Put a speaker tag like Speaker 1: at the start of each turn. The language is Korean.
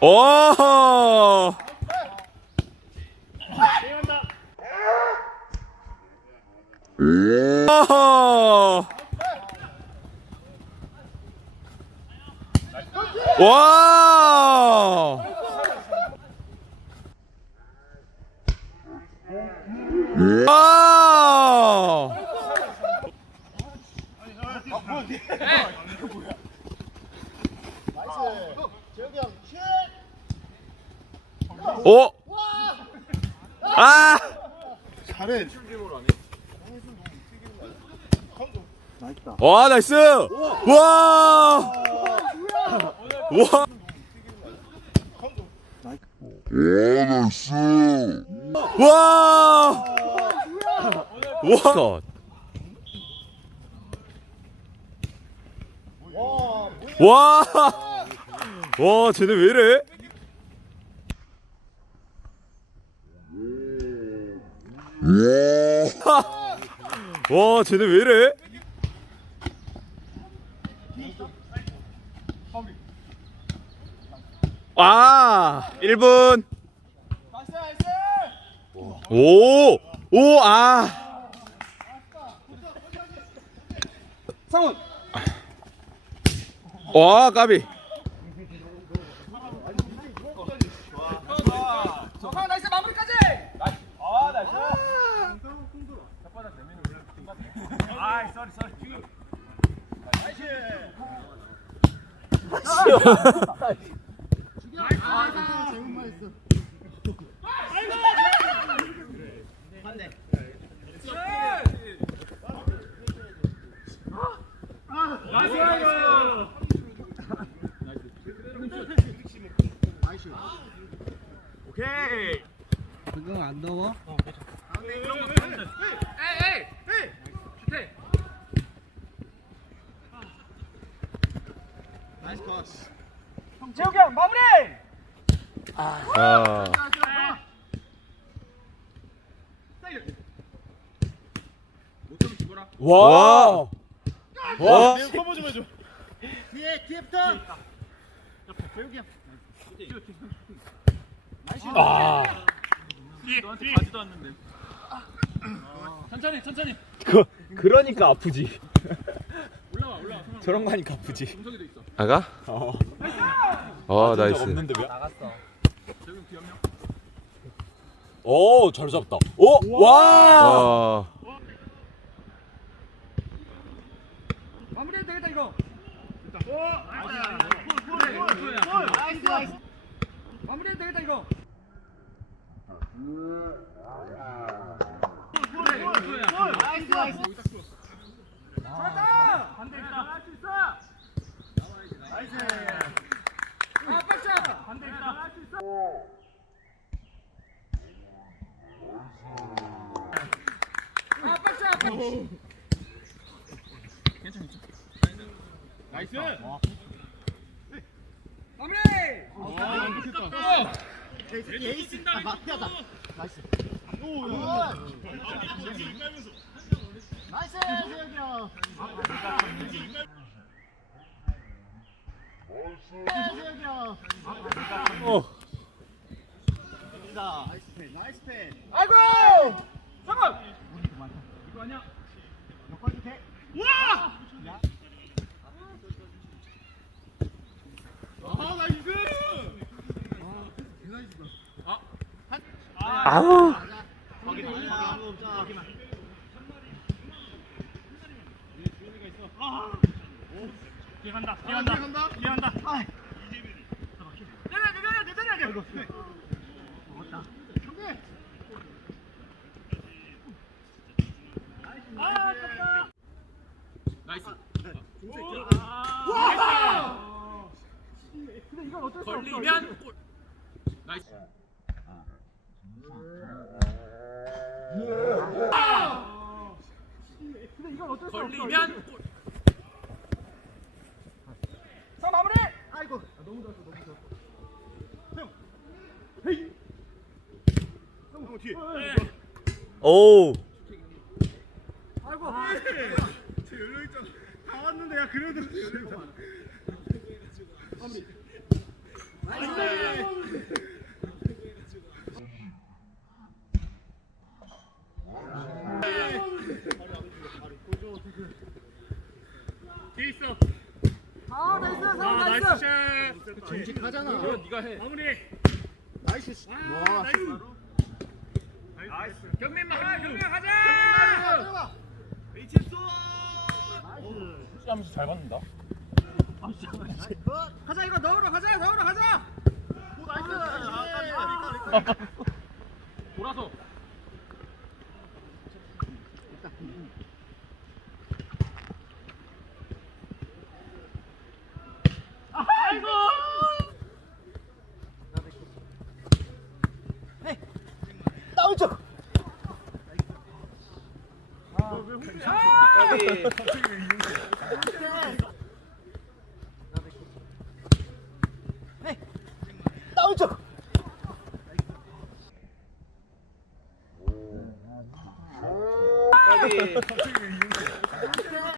Speaker 1: 오! 오! 와! 와! 오! 아!
Speaker 2: 잘해.
Speaker 1: 와, 나이스! 와! 와! 와! 와! 와! 와, 쟤네 왜 이래? 와, 쟤네 왜 이래? 아, 1분. 오! 오, 아.
Speaker 2: 상훈.
Speaker 1: 와, 까비.
Speaker 2: 상훈 나이스 마무리까지.
Speaker 3: 그거 안 더워?
Speaker 2: 재욱이 형 마무리.
Speaker 1: 아. 와! 와!
Speaker 2: 커버 좀 해줘.
Speaker 3: 뒤에 뒤에부터
Speaker 2: 천천히 천천히.
Speaker 1: 그, 그러니까 아프지. 저런 거 하니까 아프지. 아가? 어. 아, 나이스.
Speaker 3: 없는데 왜? 나갔어.
Speaker 1: 오, 잘 잡다. 오, 와! 와.
Speaker 2: 마무리해도 되겠다 이거.
Speaker 3: 나이스 나이스.
Speaker 2: 마무리해도 되겠다 이거.
Speaker 3: 나이스 나이스.
Speaker 2: 잘한다. 반대 있다. 할수 있어. 나이스. 아, 백샷. 반대 있다. 할수 있어. 아, 백샷. 나이스. 마무리.
Speaker 3: 에이스 아 마피아다. 나이스. 오. 나이스 재혁이 형. 재혁이 형.
Speaker 1: 어.
Speaker 3: 나이스 팬 나이스 팬.
Speaker 2: 아이고. 잠깐. 이거 아니야?
Speaker 3: 돼.
Speaker 2: 와! 아, 나이스!
Speaker 1: 아우.
Speaker 2: 기간다. 내려야 돼, 돼, 내려야 돼. 아. 나이스. 와! 근데 이건 어쩔 수 없어. 걸리면 골. 나이스. 근데 이건 어쩔 수 없어. 걸리면 골. 자 마무리.
Speaker 3: 아이고.
Speaker 1: 오.
Speaker 2: 아이고. 저 열려 있잖아. 다 왔는데 야 그래도 열려 있잖아. 있어.
Speaker 4: 아 나이스
Speaker 2: 아,
Speaker 4: 상훈
Speaker 2: 나이스
Speaker 4: 나이스
Speaker 2: 샷.
Speaker 3: 정직하잖아.
Speaker 2: 이거 네가 해. 마무리.
Speaker 3: 나이스.
Speaker 2: 아,
Speaker 3: 와.
Speaker 2: 나이스. 나이스. 경민만 가, 경민만 가자.
Speaker 1: 하면서 잘 받는다.
Speaker 3: 가자 이거 넣으러 가자 넣으러 가자. 오 나이스.
Speaker 2: 돌아서.
Speaker 3: 对。靠